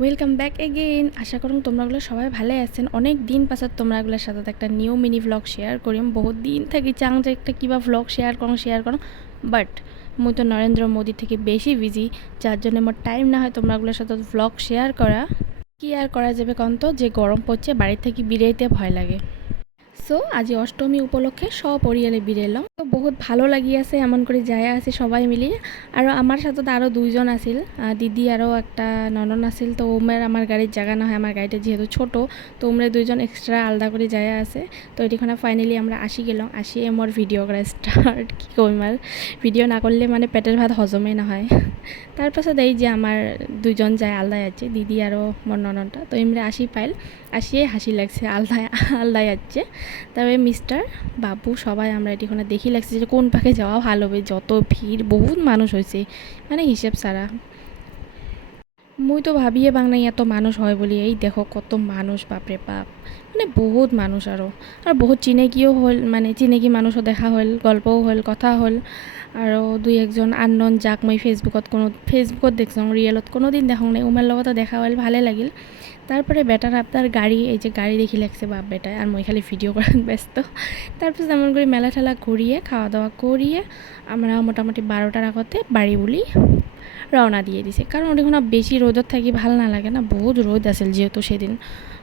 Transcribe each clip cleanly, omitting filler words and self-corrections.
Welcome back again. আশা করুন তোমরাগুলো সবাই ভালো আছেন। অনেক দিন পাছত তোমরাগুলোর সাথে একটা নিউ মিনি ভ্লগ শেয়ার করিম। বহুত দিন থেকে চাং যে একটা কিবা ভ্লগ শেয়ার করো বাট মুই তো নরেন্দ্র মোদি থেকে বেশি বিজি, যার জন্য আমার টাইম না হয় তোমরাগুলোর সাথে ভ্লগ শেয়ার করা। কি আর করা যাবে কন্ত, যে গরম পড়ছে বাড়ি থেকে বেরাইতে ভয় লাগে। সো আজি অষ্টমী উপলক্ষে সপরিয়ালে বেরাইলাম, তো বহুত ভালো লাগিয়াছে। এমন করে যায় আছে সবাই মিলিয়ে। আর আমার সাথে তো আরও দুইজন আছিল, দিদি আরও একটা ননন আছিল। তো ওমের আমার গাড়ির জায়গা না হয়, আমার গাড়িটা যেহেতু ছোট, তো ওমরে দুইজন এক্সট্রা আলাদা করে যায় আছে। তো এটিখানে ফাইনালি আমরা আসি গেলাম। আসিয়ে মোর ভিডিও করা স্টার্ট। কী কইম আর, ভিডিও না করলে মানে পেটের ভাত হজমই না হয়। তারপাছত এই যে আমার দুইজন যায় আলাদায় আছে, দিদি আরও মোর নননটা। তো এমনি আসি পাইল, আসিয়ে হাসি লাগছে, আলাদায় আলাদায় যাচ্ছে। তবে মিস্টার বাবু সবাই আমরা এটিখানে দেখি লাগছে যে কোন পাখে যাওয়া ভালো হবে। যত ভিড়, বহুত মানুষ হয়েছে, মানে হিসেব ছাড়া। মুই তো ভাবিয়ে বাংলায় এত মানুষ হয় বলি, এই দেখো কত মানুষ, বাপরে বাপ, মানে বহুত মানুষ। আর বহুত চিনেকিও হল, মানে চিনেকি মানুষও দেখা হল, গল্পও হল, কথা হল। আৰু দুই একজন আননন যাক মই ফেচবুকত দেখছোঁ, ৰিয়েলত কোনো দিন দেখোঁ নাই, উমাৰ লগতো দেখা হল, ভালে লাগিল। তারপরে বেটার আপনার গাড়ি, এই যে গাড়ি দেখি লাগছে বাপ বেটায়, আর মই খালি ভিডিও করার ব্যস্ত। তারপর যেমন করে মেলা ঠেলা ঘুরিয়ে খাওয়া দাওয়া করিয়ে আমরা মোটামুটি 12টার আগতে বাড়ি বলি রওনা দিয়ে দিছে। কারণ ওখানে বেশি রোদত থাকি ভাল নালাগে না, বহুত রোদ আছিল যেহেতু সেদিন।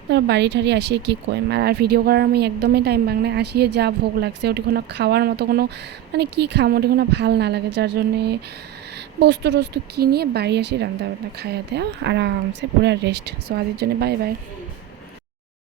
তো বাড়ি ঠাড়ি আসিয়ে কী কইম আর ভিডিও করার আমি একদমই টাইম পাং না। আসিয়ে যা ভোগ লাগছে, ওটিখানে খাওয়ার মতো কোনো, মানে কী খাম, ওটিখানে ভাল নালাগে, যার জন্যে বস্তু টস্তু কিনিয়ে বাড়ি আসি, রান্না বান্না খাইয়া দেওয়া আরামসে পুরো রেস্ট। সো আজের জন্য বাই বাই।